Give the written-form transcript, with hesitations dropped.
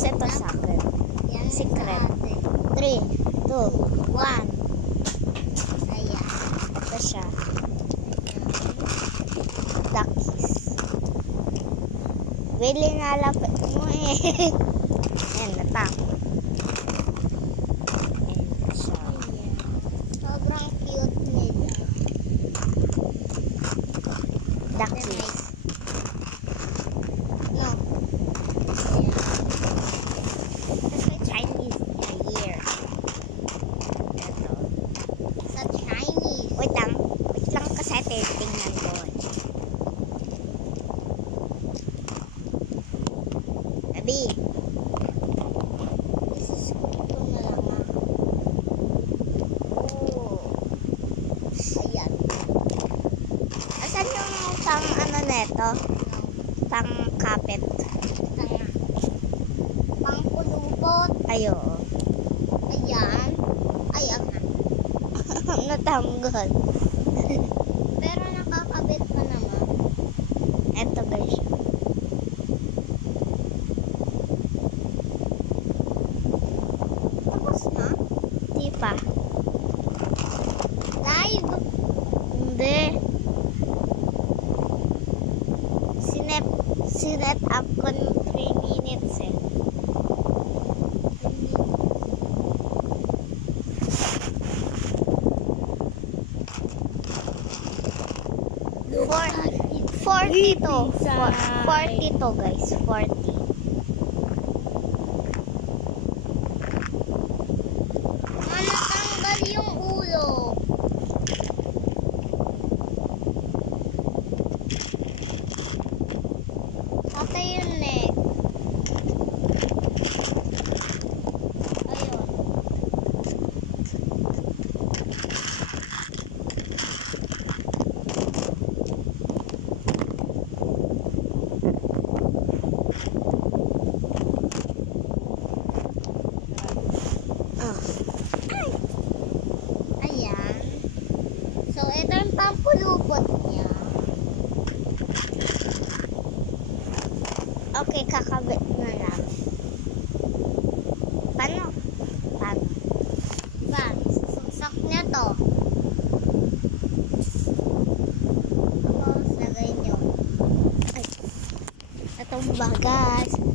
Tapos ito sa akin. Yan Secret. sa atin. 3, 2, 1. Ayan. Ito siya. Duckies. Willy, nalapit mo eh. Ayan, natakot. Ayan na siya. Ayan. Sobrang cute nila. Duckies. No. Tapos may Chinese New Year. Ito. Sa Chinese. Wait lang. Wait lang kasi tingnan ko. Abi. Isuskot ko na lang ah. Oh. Ayan. Asan yung pang ano neto? Pang kapit. Ito na. Pangkulupot. Ayo. Ayan. Ayan na. Natanggol. Pero nakakabit pa naman. Eto guys. Tapos na? Di pa. Live. Hindi. Sinet up ko ng 3 minutes eh. For 42. 42 guys. 40. Natanggal yung ulo. Patay yung neck. Ayun. Ah. Ayan. So, ito yung pampulupot niya. Okay, kakabit na lang. Paano? Paano? Bang, susuksak niya to. Tapos, lagay nyo. Itong bagas.